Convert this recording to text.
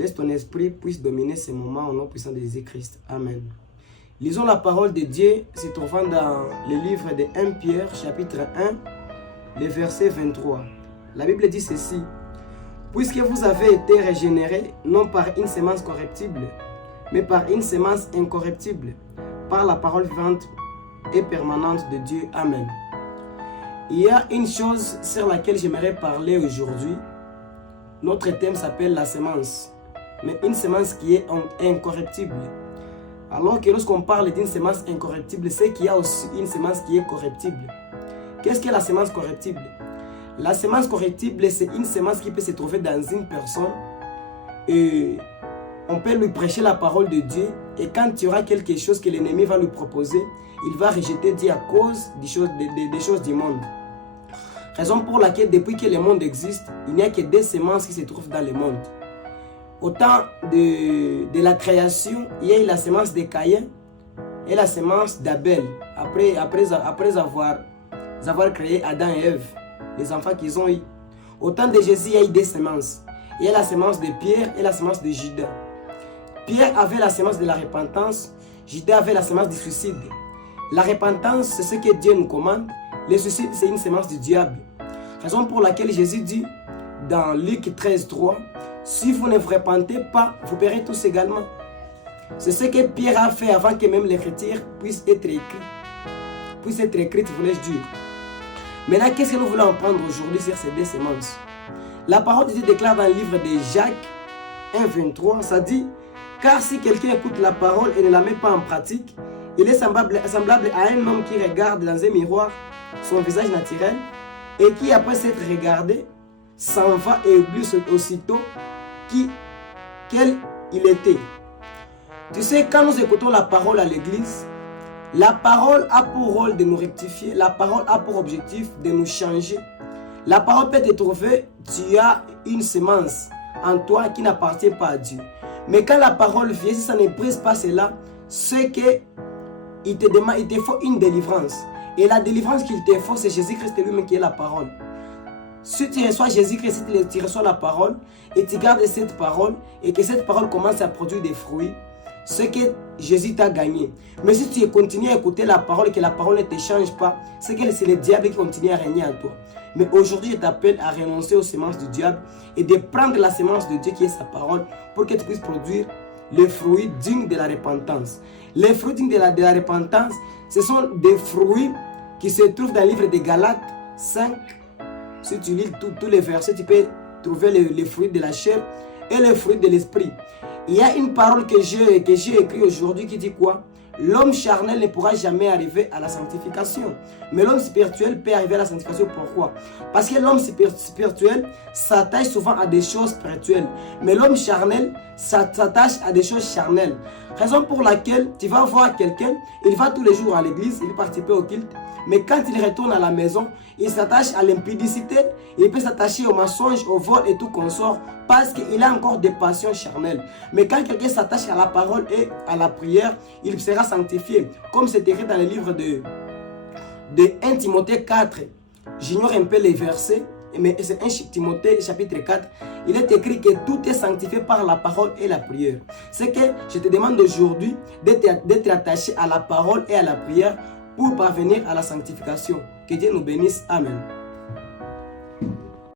Laisse ton esprit puisse dominer ces moments au nom puissant de Jésus-Christ. Amen. Lisons la parole de Dieu se trouvant dans le livre de 1 Pierre, chapitre 1, le verset 23. La Bible dit ceci. Puisque vous avez été régénérés, non par une semence corruptible, mais par une semence incorruptible, par la parole vivante et permanente de Dieu. Amen. Il y a une chose sur laquelle j'aimerais parler aujourd'hui. Notre thème s'appelle la semence, mais une semence qui est incorruptible. Alors que lorsqu'on parle d'une semence incorruptible, c'est qu'il y a aussi une semence qui est corruptible. Qu'est-ce que la semence corruptible? La semence corruptible, c'est une semence qui peut se trouver dans une personne et on peut lui prêcher la parole de Dieu, et quand il y aura quelque chose que l'ennemi va lui proposer, il va rejeter Dieu à cause des choses du monde. Raison pour laquelle depuis que le monde existe, il n'y a que deux semences qui se trouvent dans le monde. Au temps de la création, il y a eu la semence de Caïn et la semence d'Abel, après avoir créé Adam et Ève, les enfants qu'ils ont eu. Au temps de Jésus, il y a eu deux semences. Il y a la semence de Pierre et la semence de Judas. Pierre avait la semence de la repentance, Judas avait la semence du suicide. La repentance, c'est ce que Dieu nous commande. Le suicide, c'est une semence du diable. Raison pour laquelle Jésus dit dans Luc 13, 3, si vous ne vous repentez pas, vous paierez tous également. C'est ce que Pierre a fait avant que même l'écriture puisse être écrite, voulais-je dire. Maintenant, qu'est-ce que nous voulons apprendre aujourd'hui sur ces deux semences? La parole de Dieu déclare dans le livre de Jacques 1, 23, ça dit, car si quelqu'un écoute la parole et ne la met pas en pratique, il est semblable à un homme qui regarde dans un miroir son visage naturel et qui, après s'être regardé, s'en va et oublie aussitôt quel il était. Tu sais, quand nous écoutons la parole à l'église, la parole a pour rôle de nous rectifier, la parole a pour objectif de nous changer. La parole peut te trouver, tu as une semence en toi qui n'appartient pas à Dieu. Mais quand la parole vient, si ça ne brise pas cela, c'est qu'il te faut une délivrance. Et la délivrance qu'il te faut, c'est Jésus-Christ lui-même qui est la parole. Si tu reçois Jésus-Christ, si tu reçois la parole, et tu gardes cette parole, et que cette parole commence à produire des fruits, c'est que Jésus t'a gagné. Mais si tu continues à écouter la parole et que la parole ne te change pas, c'est que c'est le diable qui continue à régner en toi. Mais aujourd'hui, je t'appelle à renoncer aux semences du diable et de prendre la semence de Dieu qui est sa parole pour que tu puisses produire les fruits dignes de la repentance. Les fruits dignes de la repentance, ce sont des fruits qui se trouvent dans le livre de Galates 5. Si tu lis tous les versets, tu peux trouver les fruits de la chair et les fruits de l'esprit. Il y a une parole que j'ai écrite aujourd'hui qui dit quoi? L'homme charnel ne pourra jamais arriver à la sanctification. Mais l'homme spirituel peut arriver à la sanctification. Pourquoi? Parce que l'homme spirituel s'attache souvent à des choses spirituelles. Mais l'homme charnel s'attache à des choses charnelles. Raison pour laquelle tu vas voir quelqu'un, il va tous les jours à l'église, il participe au culte. Mais quand il retourne à la maison, il s'attache à l'impudicité, il peut s'attacher au mensonge, au vol et tout consort, parce qu'il a encore des passions charnelles. Mais quand quelqu'un s'attache à la parole et à la prière, il sera sanctifié. Comme c'est écrit dans le livre de 1 Timothée 4. J'ignore un peu les versets, mais c'est 1 Timothée chapitre 4. Il est écrit que tout est sanctifié par la parole et la prière. C'est que je te demande aujourd'hui d'être attaché à la parole et à la prière pour parvenir à la sanctification. Que Dieu nous bénisse. Amen.